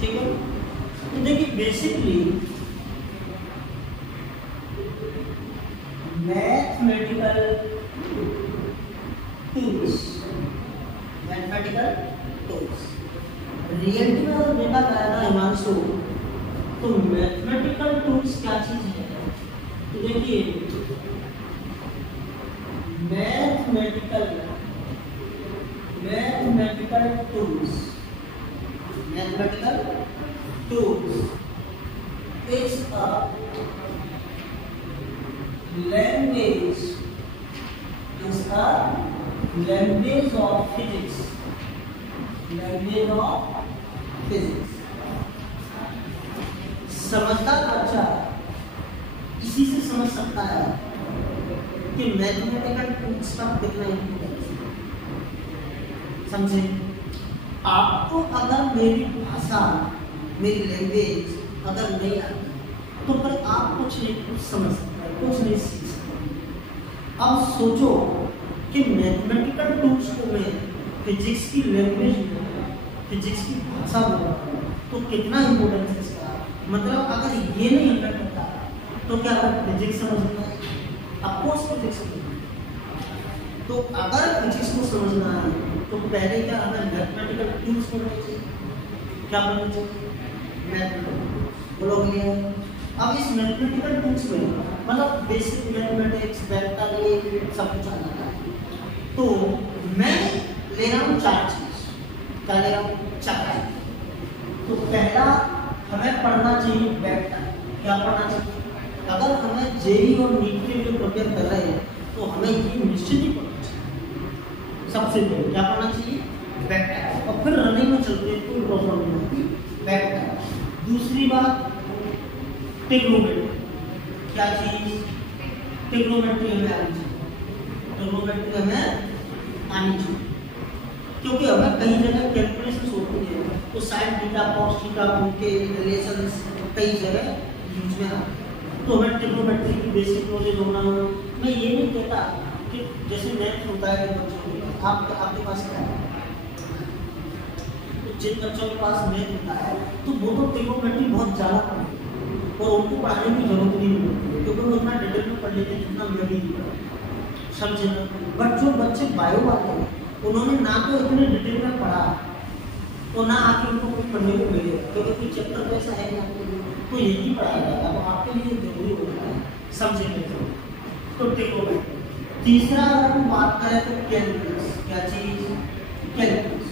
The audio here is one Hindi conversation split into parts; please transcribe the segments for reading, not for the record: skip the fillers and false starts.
ठीक है। तो देखिए बेसिकली मैथमेटिकल टूल्स, रियलिटी में अगर देखा जाए ना हिमांशु, तो मैथमेटिकल टूल्स क्या चीज है? तो देखिए mathematical tools is a language of physics, समझदार बच्चा इसी से समझ सकता है कि मैथमेटिकल टूल्स का कितना इम्पोर्टेंस है। समझे? आपको अगर मेरी भाषा, मेरी लैंग्वेज अगर नहीं आती तो फिर आप कुछ समझ सकते हैं, कुछ नहीं सीख सकते। अब सोचो कि मैथमेटिकल टूल्स को मैं फिजिक्स की लैंग्वेज में, फिजिक्स की भाषा में, तो कितना इम्पोर्टेंस है इसका। मतलब अगर ये नहीं हमें पता तो क्या आप फिजिक्स समझना है? अफकोर्स फिजिक्स नहीं। तो अगर फिजिक्स को समझना है तो पहले क्या हमें मैथमेटिकल टूल्स पढ़ना चाहिए। क्या पढ़ना चाहिए? मैथमेटिकल। बोलोगे अब इस मैथमेटिकल टूल्स में मतलब बेसिक मैथमेटिक्स, वेक्टर, ये सब कुछ आ जाता है। तो मैं ले रहा हूँ 4 चीज। क्या ले रहा हूँ? 4। तो पहला हमें पढ़ना चाहिए वेक्टर। क्या पढ़ना चाहिए? अगर हमें जेईई और नीट के लिए प्रिपेयर कर रहे हैं तो हमें ये निश्चित ही पढ़ना चाहिए। सबसे पहले क्या पढ़ना चाहिए? वेक्टर। और फिर रनिंग में चलते हैं, कोई प्रॉब्लम नहीं होती। वेक्टर। दूसरी बात ट्रिग्नोमेट्री। क्या चीज? ट्रिग्नोमेट्री हमें आनी चाहिए। ट्रिग्नोमेट्री हमें आनी चाहिए क्योंकि हमें कई जगह कैलकुलेशन होती है तो साइन थीटा, कॉस थीटा, उनके रिलेशंस कई जगह यूज में आते हैं। तो हमें ट्रिग्नोमेट्री की बेसिक नॉलेज होना। मैं ये नहीं कहता कि जैसे मैथ होता है बच्चों के आपके पास क्या है, तो जिन बच्चों के पास मैथ होता है तो वो तो ट्रिग्नोमेट्री बहुत ज़्यादा पढ़ते हैं और उनको पढ़ाने की जरूरत नहीं होती है क्योंकि वो इतना डिटेल में पढ़ लेते हैं जितना मैं भी नहीं पढ़ा। समझे? बट जो बच्चे बायो वाले हैं उन्होंने ना तो इतने डिटेल में पढ़ा और ना आके उनको कुछ पढ़ने को मिले क्योंकि कोई चैप्टर तो ऐसा है नहीं आपके लिए, तो यही पढ़ाया जाएगा। अब आपके लिए जरूरी होता है समझेंगे तो ट्रिग्नोमेट्री। तीसरा अगर हम बात करें तो कैलकुलस। क्या चीज? कैलकुलस।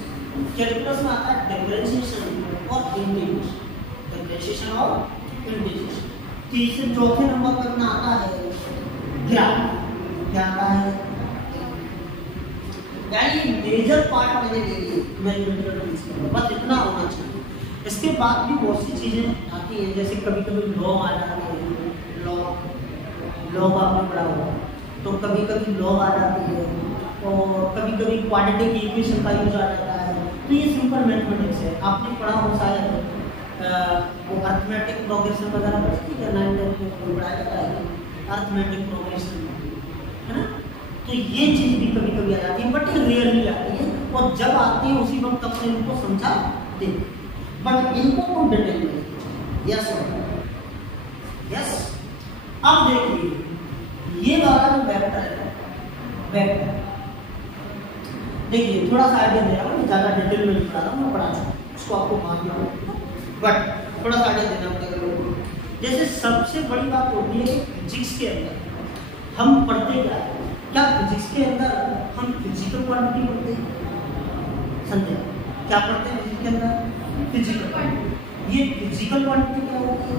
कैलकुलस में आता है डिफरेंशिएशन और इंटीग्रेशन। डिफरेंशिएशन और इंटीग्रेशन। तीसरे चौथे नंबर पर अपना आता है ग्राफ। क्या आता है? यानी मेजर पार्ट मैंने ले ली मैथमेटिकल टूल्स में, बस इतना होना चाहिए। इसके बाद भी बहुत सी चीजें आती हैं जैसे कभी कभी लॉ आ जाती है। लॉ आपने पढ़ा होगा तो कभी कभी लॉ आ जाती है और कभी कभी क्वाड्रेटिक इक्वेशन का यूज आ जाता है। तो ये सिंपल मैथमेटिक्स है। आपने पढ़ा हो शायद वो अर्थमेटिक प्रोग्रेशन वगैरह पढ़ती है 9th में पढ़ाया जाता है अर्थमेटिक प्रोग्रेशन, है ना। तो ये चीज भी कभी कभी आ जाती है बट रेयरली आती है और जब आती है उसी वक्त अपने इनको समझा दे बट इनको कौन डिटेल में। Yes yes. अब देखिए ये वाला जो वेक्टर है, वेक्टर देखिए थोड़ा सा आइडिया दे रहा हूँ, ज़्यादा डिटेल में नहीं पढ़ा रहा हूँ, मैं पढ़ा चुका उसको आपको मान लिया बट थोड़ा सा आइडिया देना पड़ेगा। जैसे सबसे बड़ी बात होती है फिजिक्स के अंदर हम पढ़ते क्या है? क्या फिजिक्स के अंदर हम फिजिकल क्वांटिटी पढ़ते हैं? समझे? क्या पढ़ते हैं फिजिक्स के अंदर? Physical quantity. ये फिजिकल क्वांटिटी क्या होती है?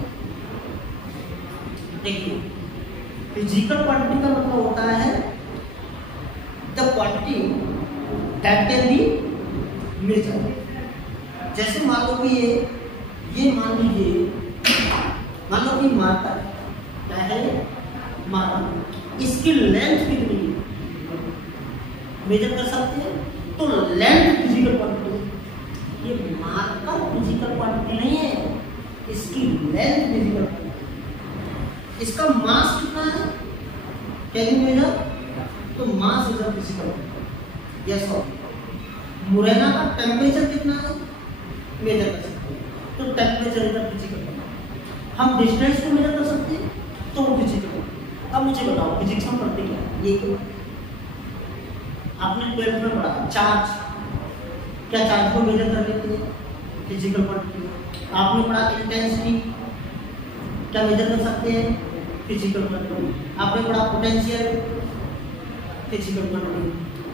देखिए फिजिकल क्वांटिटी का मतलब होता है the quantity that can be measured. जैसे मान लो कि ये मान लीजिए, मान लो कि मार्कर क्या है? मार्कर। इसकी लेंथ कितनी है मेजर कर सकते हैं, तो लेंथ फिजिकल क्वांटिटी है। ये मार्कर फिजिकल क्वांटिटी नहीं है, इसकी लेंथ फिजिकल क्वांटिटी। इसका मास कितना है? Can you measure? तो mass is a physical quantity. Yes और मुरैना का टेम्परेचर कितना है? मेजर कर सकते हैं। तो टेम्परेचर इधर फिजिकल क्वांटिटी। हम डिस्टेंस को मेजर कर सकते हैं तो वो फिजिकल। अब मुझे बताओ फिजिक्स में पढ़ते क्या है? ये क्यों आपने 12th में पढ़ा चार्ज, क्या चार्ज को मेजर कर लेते हैं? Physical quantity. आपने पढ़ा इंटेंसिटी, क्या मेजर कर सकते हैं? Physical quantity. आपने पढ़ा पोटेंशियल, फिजिकल क्वांटिटी।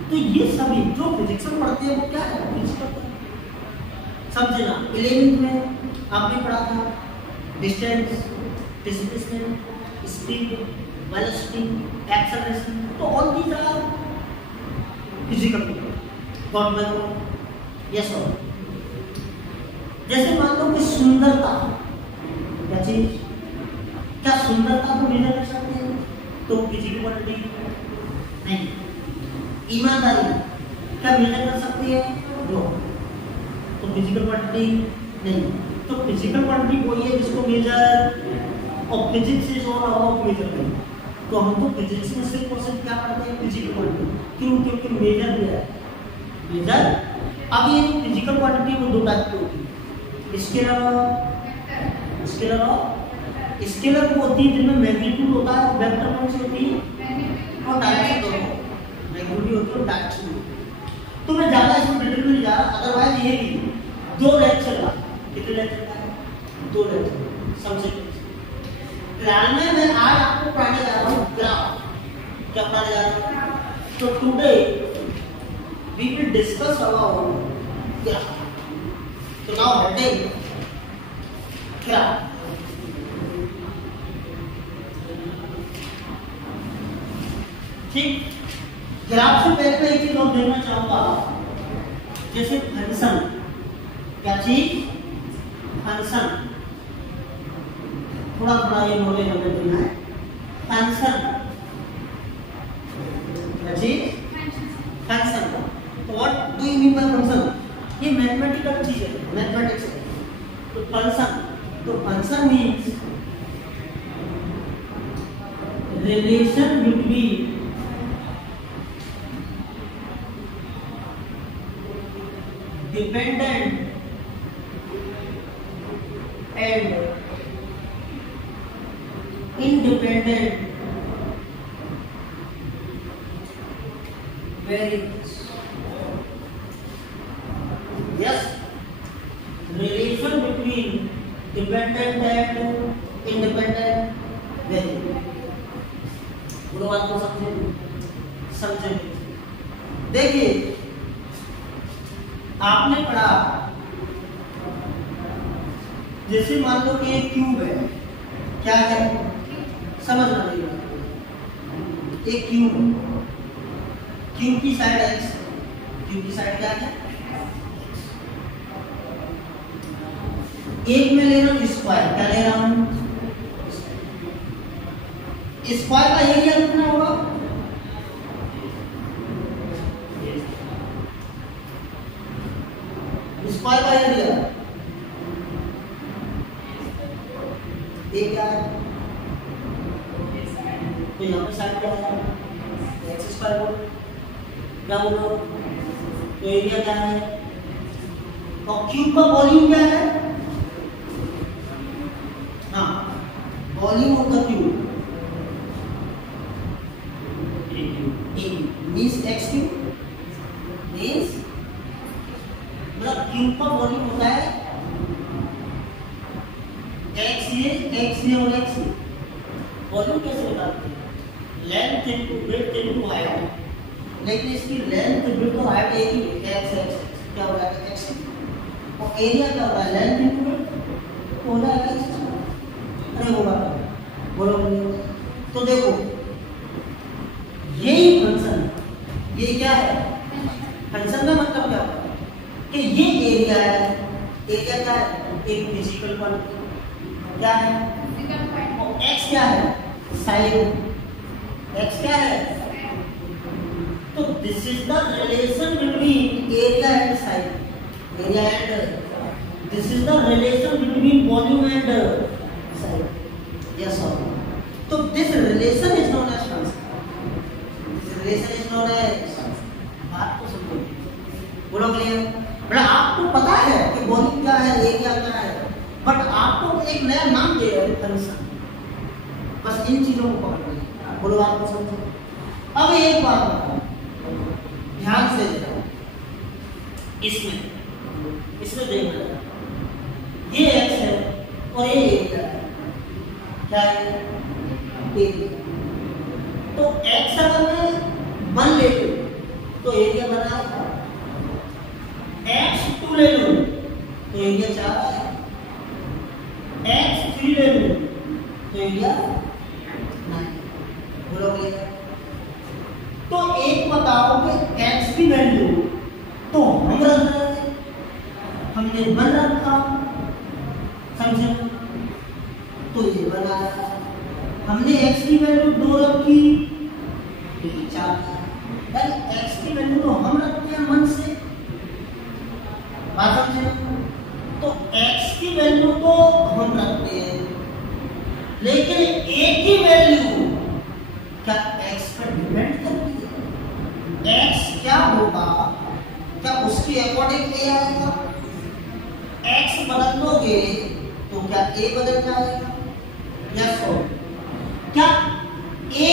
तो ये सभी जो फिजिक्स में पढ़ते हैं वो क्या है? Physical quantity. समझे ना? 11th में आपने पढ़ा था distance, displacement, speed, velocity, acceleration. तो all these are physical quantity. Got my point? Yes और जैसे मान लो कि सुंदरता, क्या चीज, क्या सुंदरता को मेजर कर सकते हैं? तो फिजिकल क्वांटिटी नहीं। ईमानदारी क्या मेजर कर सकते हैं? नो। तो फिजिकल क्वांटिटी नहीं। तो फिजिकल क्वांटिटी वही है जिसको मेजर और physics is all about measurement. तो हम तो फिजिक्स में सिर्फ और सिर्फ क्या पढ़ते हैं? Physical quantity. क्यों? क्योंकि मेजर भी है। मेजर अब ये फिजिकल क्वांटिटी वो दो टाइप की होती है, स्केलर और स्केलर और स्केलर वो होती है जिनमें मैग्नीट्यूड होता है। वेक्टर कौन सी होती है? और डायरेक्शन दोनों, मैग्नीट्यूड होती है और डायरेक्शन। तो मैं ज्यादा इसमें डिटेल में नहीं जा रहा, अदरवाइज ये भी 2 लेक्चर का, कितने लेक्चर का है? 2 लेक्चर। समझे? प्लान में मैं आज आपको पढ़ाने जा रहा हूँ ग्राफ। क्या पढ़ाने जा रहा हूँ? तो today we will discuss about graph. तो नाउ हेडिंग ग्राफ। ठीक, ग्राफ से पहले मैं एक चीज और देखना चाहूंगा, जैसे फंक्शन। क्या चीज? फंक्शन। थोड़ा थोड़ा ये नॉलेज हमें देना है। फंक्शन क्या चीज? फंक्शन। तो what do you mean by function? ये मैथमेटिकल चीज है, मैथमेटिक्स है। तो फंक्शन, तो function means relation between dependent and independent variables. Yes, relation between dependent and independent variable. बोलो बात को समझे? देखिए आपने पढ़ा, जैसे मान लो कि एक क्यूब है। क्या है? समझना नहीं। एक क्यूब, क्यूब की साइड x, क्यूब की साइड क्या है? एक में ले रहा हूं स्क्वायर, क्या ले रहा हूं? स्क्वायर का एरिया कितना होगा? स्क्वायर का एरिया एक क्या है? तो यहाँ पे साइड क्या है? एक्स स्क्वायर बोलो, क्या बोलो? तो एरिया क्या है? और क्यूब का वॉल्यूम क्या है? हाँ, volume of the cube means x cube, means मतलब क्यूब का वॉल्यूम होता है एक्स ये और एक्स। वॉल्यूम कैसे निकालते हैं? Length into breadth into height. लेकिन इसकी लेंथ ब्रेड्थ और हाइट एक ही है, एक्स एक्स क्या हो जाएगा? एक्स। और एरिया क्या होता है? लेंथ इनटू ब्रेड्थ हो जाएगा एक्स। अरे होगा, बोलो। तो देखो यही फंक्शन, ये क्या है? फंक्शन का मतलब क्या होता है कि ये एरिया है। एरिया क्या है? एक फिजिकल क्वांटिटी। क्या है? और x क्या है? साइन। x क्या है? तो this is the relation between area and side. Area and this is the relation between volume and side. Yes और तो this relation is known as function. This relation is known as. बात को समझो, बोलो क्लियर? बड़ा आपको पता है कि वॉल्यूम क्या है, एरिया क्या है, बट आपको एक नया नाम दे रहे हैं फंक्शन। बस इन चीजों को पकड़ लीजिए, बोलो आपको समझो। अब एक बात बताओ, ध्यान से देखो, इसमें देखना, ये एक्स है और ये एरिया है, क्या है एरिया। तो एक्स अगर मैं 1 ले लूं तो एरिया बना है, एक्स 2 ले लूं तो एरिया 4 है, एक्स 3 ले लूं तो एरिया 9। बोलोगे? तो एक बताओ कि एक्स की वैल्यू तो हम रख रहे हैं, हमने 1 रखा, समझे? तो ये बना, हमने एक्स की वैल्यू 2 रखी, तो ये 4। एक्स की वैल्यू तो हम रखते हैं 1 से, बात समझे? तो एक्स की वैल्यू तो हम रखते हैं, लेकिन ए की वैल्यू क्या एक्स पर डिपेंड करती है? एक्स क्या होगा, क्या उसके अकॉर्डिंग ए आएगा? एक्स बदल दोगे तो क्या ए बदल जाएगा? यस और क्या A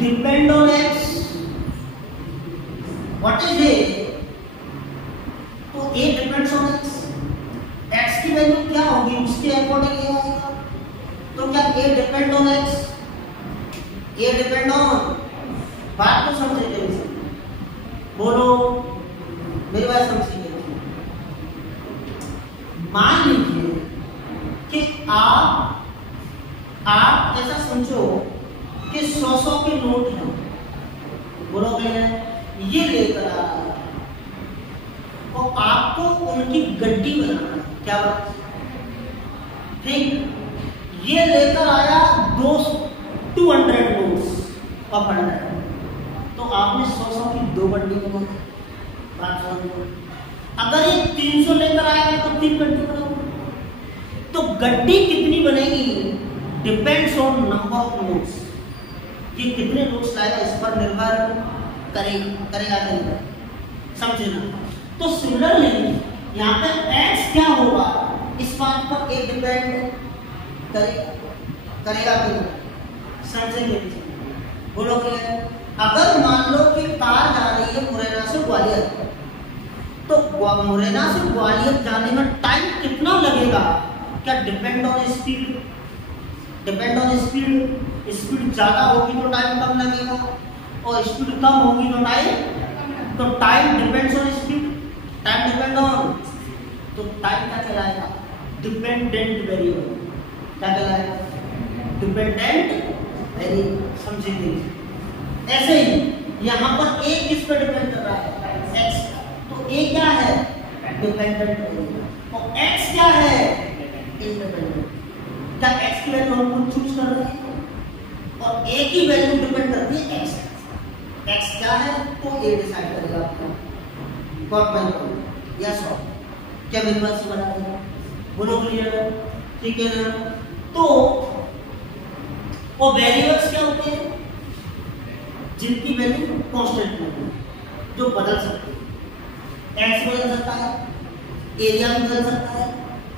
depend on X? What is A? तो A depends on X, X की वैल्यू क्या होगी उसके अकॉर्डिंग ए आएगा। तो क्या A depend on X? A depend on, बात को समझे थे, बोलो मेरी बात समझिए। मान लीजिए कि आप ऐसा समझो कि 100 के नोट हैं, बोलोगे ये लेकर आ रहा है और आपको उनकी गड्डी बनाना है, क्या बात? ठीक, ये लेकर आया 200 नोट्स ऑफ 100, तो आपने 100 की 2 गड्डी बनाई। अगर ये 300 लेकर आएगा तो 3 गड्डी बनाओ। तो गड्डी कितनी बनेगी depends on number of notes, ये कितने नोट्स लाएगा इस पर निर्भर करेगा, समझे ना? तो सिमिलरली यहाँ पे x क्या होगा इस बात पर एक डिपेंड करेगा कि समझेंगे, बोलोगे? अगर मान लो कि कार जा रही है मुरैना से ग्वालियर, तो मुरैना से ग्वालियर जाने में टाइम कितना लगेगा? क्या depend on speed? Depend on speed. Speed ज्यादा होगी तो टाइम कम लगेगा और स्पीड कम होगी तो time depends on speed, time depend on, तो टाइम क्या कहलाएगा? Dependent variable. क्या कहलाएगा? डिपेंडेंट वेरिएबल, समझेंगे? ऐसे ही यहाँ पर ए किस पर डिपेंड कर रहा है? एक्स। तो ए क्या है? Dependent variable. और एक्स क्या है? इंडिपेंडेंट। क्या एक्स की वैल्यू हम खुद चूज कर रहे हैं और ए की वैल्यू डिपेंड करती है एक्स। एक्स क्या है तो ए डिसाइड करेगा आपको। Got my point? यस और क्या मेरी बात समझ आ रही है? बोलो क्लियर? ठीक है ना? तो वो वेरिएबल्स क्या होते हैं? जिनकी वैल्यू कांस्टेंट होती है, जो बदल सकती है। एक्स बदल सकता है, एरिया भी बदल सकता है।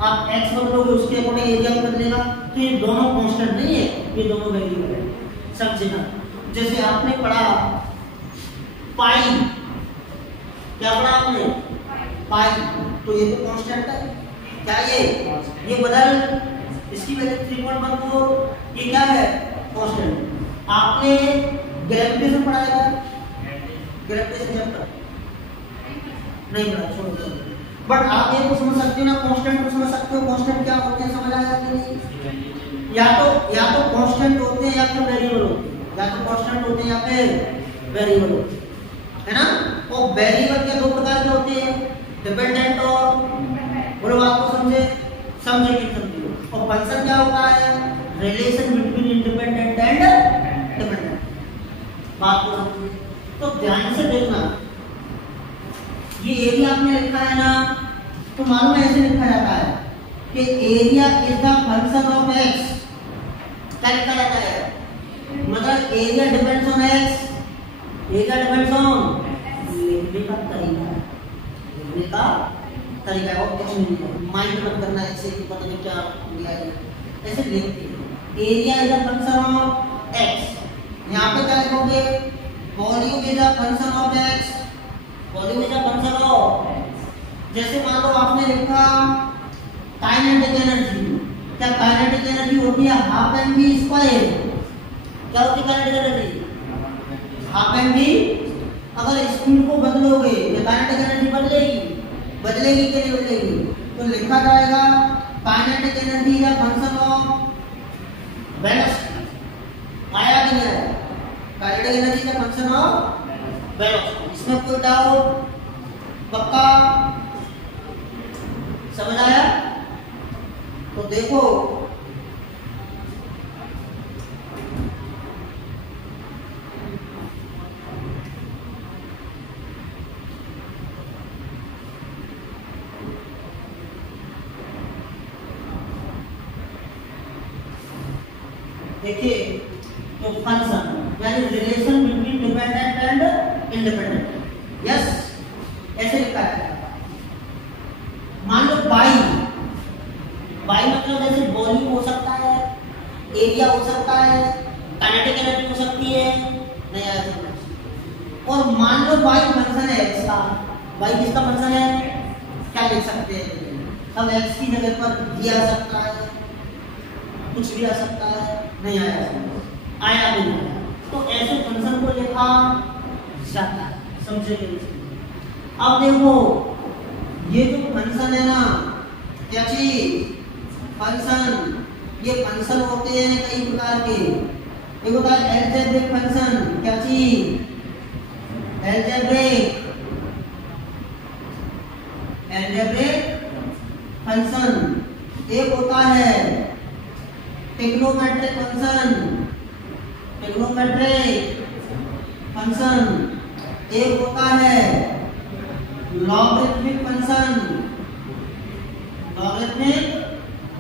आप एक्स बदलोगे उसके अकॉर्डिंग एरिया भी बदलेगा, तो ये दोनों कांस्टेंट नहीं है, ये दोनों वेरिएबल है, समझे ना? जैसे आपने पढ़ा पाई, क्या पढ़ा आपने? पाई, तो ये तो कांस्टेंट है। क्या ये बदल, इसकी वैल्यू 3.14, ये क्या है? कांस्टेंट। आपने ग्रेविटेशन पढ़ा है? ग्रेविटेशन चैप्टर नहीं पढ़ा, छोड़ो। बट आप ये तो समझ सकते हो ना, कांस्टेंट को समझ सकते हो, कांस्टेंट क्या होते हैं, समझ आया कि नहीं? या तो कांस्टेंट होते हैं या तो वेरिएबल होते हैं, या तो कांस्टेंट होते हैं या फिर वेरिएबल होते हैं, है ना? और वेरिएबल के 2 प्रकार के होते हैं, डिपेंडेंट और, बोलो आपको समझे कि समझिए। और फंक्शन क्या होता है? Relation between independent and dependent, बात को समझिए। तो ध्यान से देखना, ये एरिया आपने लिखा है ना, तो मालूम है ऐसे लिखा जाता है कि area is the function of x. क्या लिखा जाता है? मतलब area depends on x, area depends on, लिखने का तरीका, लिखने का तरीका है, और माइंड मत करना ऐसे कि पता नहीं क्या लिया है, ऐसे लिखते हैं। Area is a function of x, यहाँ पे क्या लिखोगे, volume is a function of x, volume is a function of, जैसे मान लो आपने लिखा काइनेटिक एनर्जी, क्या काइनेटिक एनर्जी होती है हाफ एम वी स्क्वायर, क्या होती है kinetic energy half m v, अगर स्पीड को बदलोगे तो काइनेटिक एनर्जी बदलेगी कि नहीं बदलेगी, तो लिखा जाएगा kinetic energy is a function of velocity, आया कि नहीं आया, kinetic energy is a function of velocity, इसमें कोई डाउट, पक्का समझ आया। तो देखो देखिए, तो फंक्शन यानी relation between dependent and independent, yes ऐसे लिखा है। मान लो बाई मतलब जैसे वॉल्यूम हो सकता है, एरिया हो सकता है, काइनेटिक एनर्जी हो सकती है, नहीं आया समझ। और मान लो बाई फंक्शन है एक्स का, बाई किसका फंक्शन है, क्या लिख सकते हैं, अब एक्स की जगह पर भी आ सकता है, कुछ भी आ सकता है, नहीं आया समझ, आया भी नहीं, तो ऐसे फंक्शन को लिखा जाता है, समझे। अब देखो ये जो फंक्शन है ना, क्या चीज फंक्शन, ये फंक्शन होते हैं कई प्रकार के, एक होता है अलजेब्रिक फंक्शन, क्या चीज अलजेब्रिक फंक्शन, एक होता है ट्रिग्नोमेट्रिक फंक्शन, एक होता है लॉगरिथमिक फंक्शन, लॉगरिथमिक